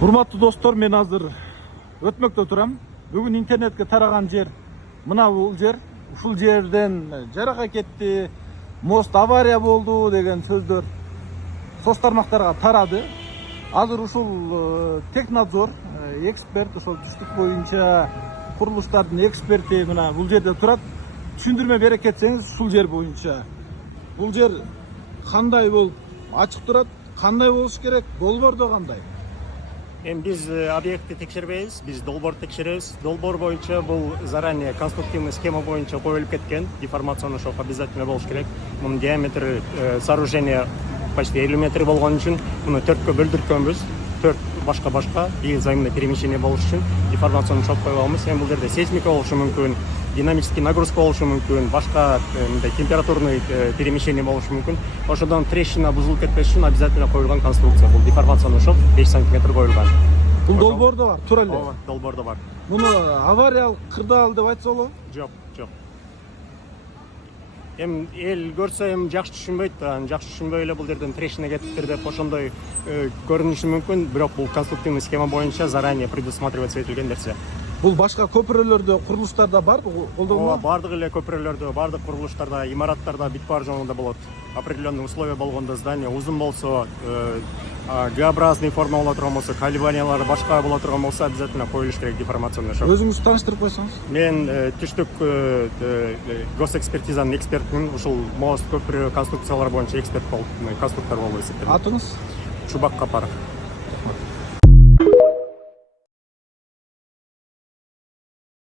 Урматтуу достор, мен азыр өтмөктө турам. Бүгүн интернетке тараган жер мына бул жер. Ушул жерден жарака кетти, мост авария болду деген сөздөр соц тармактарга тарады. Азыр ушул Технадзор эксперт, ошол түштүк боюнча курулуштардын эксперти мына бул жерде турат. Түшүндүрмө бере кетсеңиз ушул жер боюнча. Бул жер кандай болуп ачык турат, кандай болуш керек, долбоордо кандай? Биз объектти текшербейбиз, биз долбоор текшеребиз. Долбоор боюнча бул заранее конструктивный схема боюнча коюлуп кеткен. Деформационный шов обязательно болуш керек. Мунун диаметри сооружения почти 50 метр болгон үчүн муну 4кө бөлдүрткөнбүз. 4 башка и взаимное перемещение болуш үчүн деформационный шов коюп алабыз. Бул жерде сейсмика болушу мүмкүн, динамический нагрузка болушу мүмкүн, башка температурный перемещение болушу мүмкүн. Ошодон трещина бузулуп кетпеш үчүн обязательно коюлган конструкция. Бул деформационный шов 5 см коюлган. Бул долбоордо бар, тура эле. Ооба, долбоордо бар. Муну авариялык кырдаал деп айтса болобу? Жок. Эл көрсө жакшы түшүнбөйт, жакшы түшүнбөй эле бул жерден трещина кетиптир деп ошондой көрүнүшү мүмкүн, бирок бул конструктивный схема боюнча заранее предусматриваться этилген нерсе. Бул башка көпүрөлөрдө, курулуштарда барбы? Ооба, бардык эле көпүрөлөрдө, бардык курулуштарда, имараттарда бүт баар жөнүндө болот. Определенный условия болгондо здание узун болсо, Г-образный форма боло турган болсо, колебаниялары башка боло турган болсо, обязательно коюлуш керек деформационный шов. Өзүңүз тааныштырып койсоңуз? Мен түштүк госэкспертизанын экспертимин. Ушул мост, көпүрө конструкциялар боюнча эксперт болуп, конструктор болуп эсептелем. Атыңыз? Чубак Капаров.